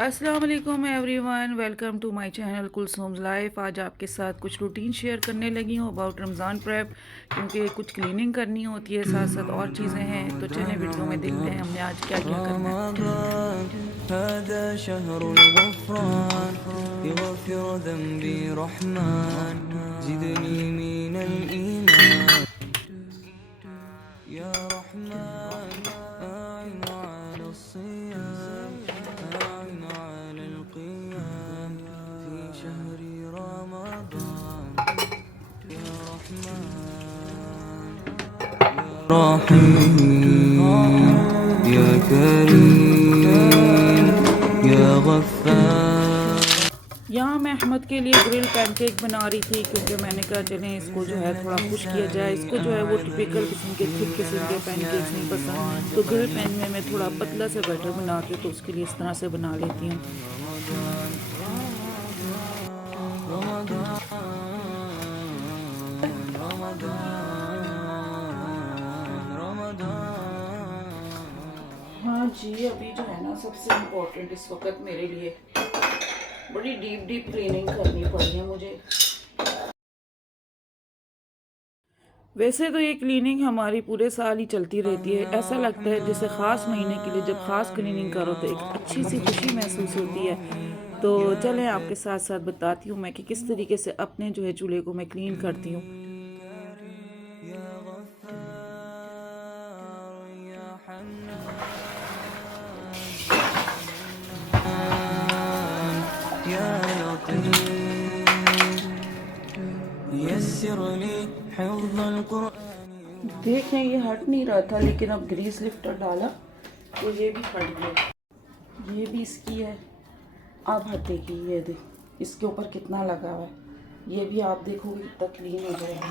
अस्सलाम वालेकुम everyone, welcome to my channel Kulsum's life. आज आपके साथ कुछ रूटीन शेयर करने लगी हूँ अबाउट रमज़ान प्रेप, क्योंकि कुछ क्लीनिंग करनी होती है, साथ साथ और चीज़ें हैं। तो चलें वीडियो में देखते हैं हमने आज क्या क्या करना है। रहीम या करीम या गफ्फार। यहाँ मैं अहमद के लिए ग्रिल पैनकेक बना रही थी, क्योंकि मैंने कहा चलें इसको जो है थोड़ा खुश किया जाए। इसको जो है वो टिपिकल किस्म के थिक किस्म के पैनकेक्स नहीं पसंद, तो ग्रिल पैन में मैं थोड़ा पतला से बैटर बना के तो उसके लिए इस तरह से बना लेती हूँ। हाँ जी, अभी जो है ना सबसे इम्पोर्टेंट इस वक्त मेरे लिए बड़ी डीप क्लीनिंग करनी पड़ी है मुझे। वैसे तो ये क्लीनिंग हमारी पूरे साल ही चलती रहती है। ऐसा लगता है जैसे ख़ास महीने के लिए जब ख़ास क्लीनिंग करो तो एक अच्छी सी खुशी महसूस होती है। तो चलें आपके साथ साथ बताती हूँ मैं कि किस तरीके से अपने जो है चूल्हे को मैं क्लीन करती हूँ। देखें ये हट नहीं रहा था, लेकिन अब ग्रीस लिफ्टर डाला तो ये भी हट गया। ये भी इसकी है, अब हटेगी। ये देख इसके ऊपर कितना लगा हुआ है, ये भी आप देखोगे कितना क्लीन हो जाएगा।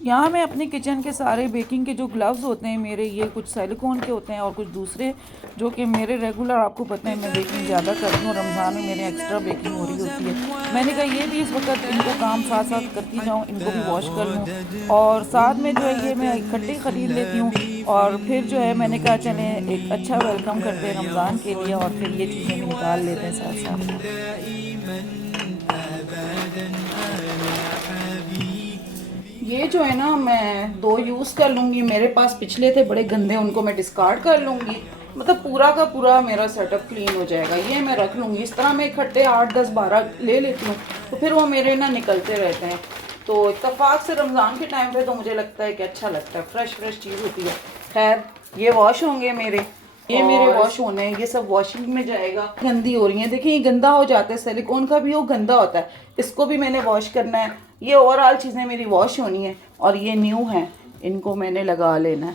यहाँ मैं अपने किचन के सारे बेकिंग के जो ग्लव्स होते हैं मेरे, ये कुछ सिलिकॉन के होते हैं और कुछ दूसरे जो कि मेरे रेगुलर, आपको पता है मैं बेकिंग ज़्यादा करती हूँ। रमज़ान में मेरे एक्स्ट्रा बेकिंग हो रही होती है। मैंने कहा ये भी इस वक्त इनको काम साथ साथ करती जाऊँ, इनको भी वॉश कर लूँ। और साथ में जो है ये मैं इकट्ठे ख़रीद लेती हूँ। और फिर जो है मैंने कहा चलें एक अच्छा वेलकम करते हैं रमज़ान के लिए, और फिर ये चीज़ें भी निकाल लेते हैं साथ साथ। ये जो है ना मैं 2 यूज़ कर लूँगी। मेरे पास पिछले थे बड़े गंदे, उनको मैं डिस्कार्ड कर लूँगी। मतलब पूरा का पूरा मेरा सेटअप क्लीन हो जाएगा। ये मैं रख लूँगी। इस तरह मैं इकट्ठे 8, 10, 12 ले लेती हूँ, तो फिर वो मेरे ना निकलते रहते हैं। तो इत्तेफाक से रमज़ान के टाइम पे तो मुझे लगता है कि अच्छा लगता है, फ्रेश चीज़ होती है। खैर ये वॉश होंगे मेरे, ये मेरे वॉश होने हैं, ये सब वॉशिंग में जाएगा। गंदी हो रही है, देखिए ये गंदा हो जाता है। सिलिकॉन का भी वो गंदा होता है, इसको भी मैंने वॉश करना है। ये ओवरऑल चीज़ें मेरी वॉश होनी है, और ये न्यू हैं, इनको मैंने लगा लेना है।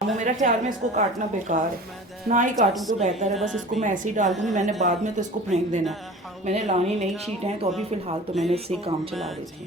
मेरा ख्याल में इसको काटना बेकार है, ना ही काटूं तो बेहतर है। बस इसको मैं ऐसे ही डाल दूंगी, मैंने बाद में तो इसको फेंक देना है। मैंने लानी नई शीट है तो अभी फ़िलहाल तो मैंने इससे काम चला देती हूँ।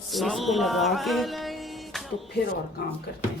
तो इसको लगा के तो फिर और काम करते हैं।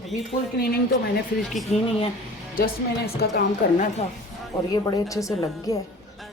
अभी फुल क्लीनिंग तो मैंने फ्रिज की नहीं है, जस्ट मैंने इसका काम करना था और ये बड़े अच्छे से लग गया है।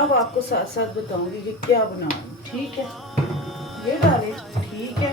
अब आपको साथ साथ बताऊंगी कि क्या बनाऊं। ठीक है, ये डाले, ठीक है।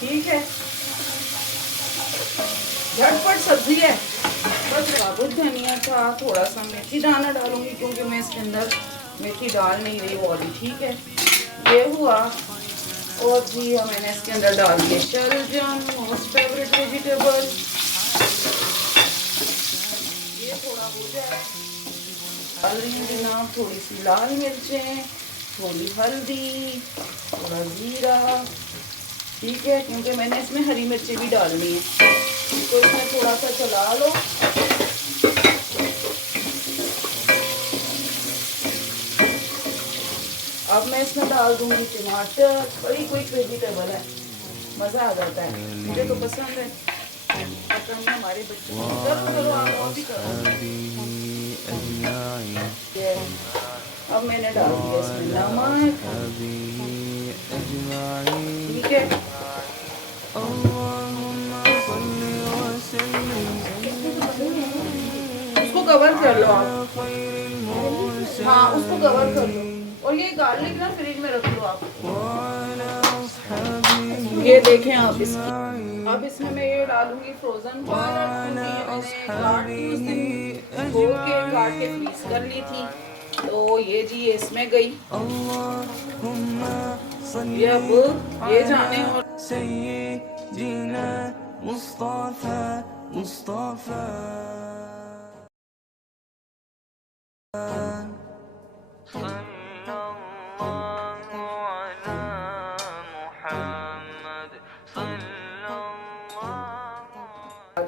ठीक है, झटपट सब्जी है। बस साबुत धनिया था, थोड़ा सा मेथी दाना डालूंगी क्योंकि मैं इसके अंदर मेथी डाल नहीं रही वाली। ठीक है, ये हुआ। और जी मैंने इसके अंदर डाल दिए शलजम, मोस्ट फेवरेट वेजिटेबल। ये थोड़ा हो जाए, डाल रही हूँ जनाब थोड़ी सी लाल मिर्चें, थोड़ी हल्दी, थोड़ा जीरा। ठीक है, क्योंकि मैंने इसमें हरी मिर्ची भी डालनी है, तो इसमें थोड़ा सा चला लो। अब मैं इसमें डाल दूंगी टमाटर। बड़ी क्विक वेजिटेबल है, मज़ा आ जाता है, मुझे तो पसंद है। पसंद है हमारे बच्चों को। करो करो, आप और भी करो। अब मैंने डाल दिया इसमें नमक। ठीक है, उसको कवर कर लो आप। हाँ, उसको कवर कर लो। और ये गार्लिक ना फ्रिज में रख लो आप। ये देखें आप इसकी। अब इसमें मैं ये डालूंगी फ्रोजन पालक, काट के फ्रीज कर ली थी। तो ये जी ये इसमें गई। ये अब ये जाने और मुस्तफा मुस्तफा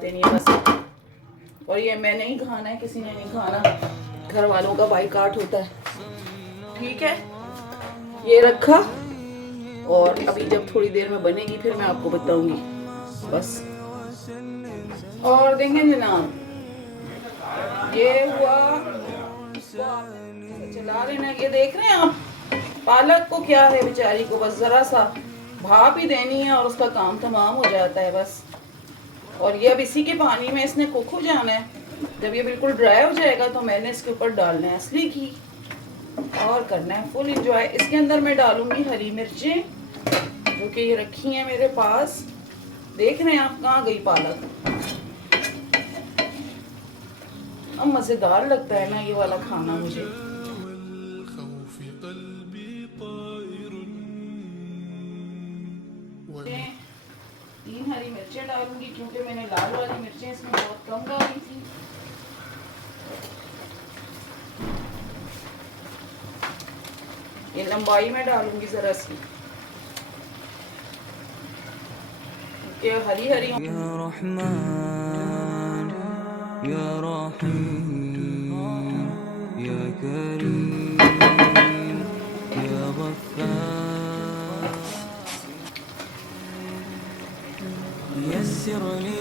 देनी है बस। और ये मैंने ही खाना है, किसी ने नहीं खाना। घर वालों का बाइकाट होता है। ठीक है, ये रखा और अभी जब थोड़ी देर में बनेगी फिर मैं आपको बताऊंगी। बस और देंगे जनाब, ये हुआ। चला लेना। ये देख रहे हैं आप, पालक को क्या है बेचारी को, बस जरा सा भाप ही देनी है और उसका काम तमाम हो जाता है बस। और ये अब इसी के पानी में इसने कुक हो जाना है। जब ये बिल्कुल ड्राई हो जाएगा तो मैंने इसके ऊपर डालना है असली घी और करना है फुल इंजॉय। इसके अंदर मैं डालूंगी हरी मिर्चें जो कि ये रखी हैं मेरे पास। देख रहे हैं आप, कहाँ गई पालक। अब मज़ेदार लगता है ना ये वाला खाना मुझे। तीन हरी मिर्चें डालूंगी क्योंकि मैंने लाल वाली मिर्चें इसमें बहुत कम डाली थी। ये लंबाई में डालूंगी जरा सी, ये हरी हरी। या रहमान या रहीम या करीम या गफ्फार यस्सिर ली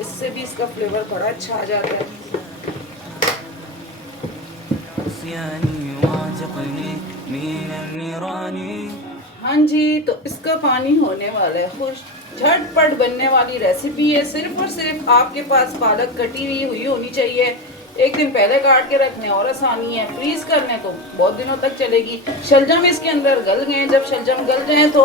इससे भी इसका फ्लेवर बड़ा अच्छा आ जाता है। हाँ जी, तो इसका पानी होने वाला है खुश। झटपट बनने वाली रेसिपी है। सिर्फ और सिर्फ आपके पास पालक कटी हुई होनी चाहिए, एक दिन पहले काट के रखने और आसानी है, फ्रीज करने तो बहुत दिनों तक चलेगी। शलजम इसके अंदर गल गए, जब शलजम गल जाए तो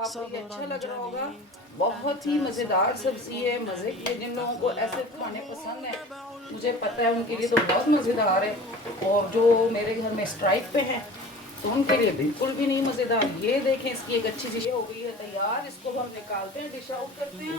आपको ये अच्छा लग रहा होगा। बहुत ही मज़ेदार सब्जी है, मज़े की है। जिन लोगों को ऐसे खाने पसंद है मुझे पता है उनके लिए तो बहुत मज़ेदार है, और जो मेरे घर में स्ट्राइक पे हैं तो उनके लिए बिल्कुल भी नहीं मज़ेदार। ये देखें, इसकी एक अच्छी चीज़ हो गई है तैयार। इसको हम निकालते हैं, डिश आउट करते हैं।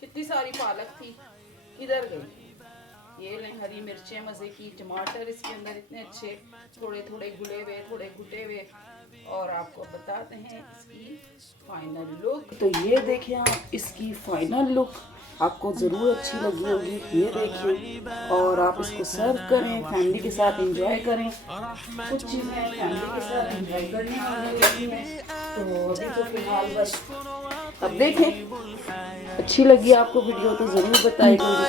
कितनी सारी पालक थी, किधर गई। ये लें हरी मिर्चें मज़े की, टमाटर इसके अंदर इतने अच्छे, थोड़े थोड़े गुले हुए, थोड़े घुटे हुए। और आपको बताते हैं इसकी फाइनल लुक। तो ये देखें आप, इसकी फाइनल लुक आपको ज़रूर अच्छी लगी होगी। ये देखिए, और आप इसको सर्व करें, फैमिली के साथ एंजॉय करें। कुछ चीज़ें फैमिली के साथ एंजॉय करने वाली हैं, तो अभी तो फिलहाल बस अब देखें। अच्छी लगी आपको वीडियो तो ज़रूर बताइएगा।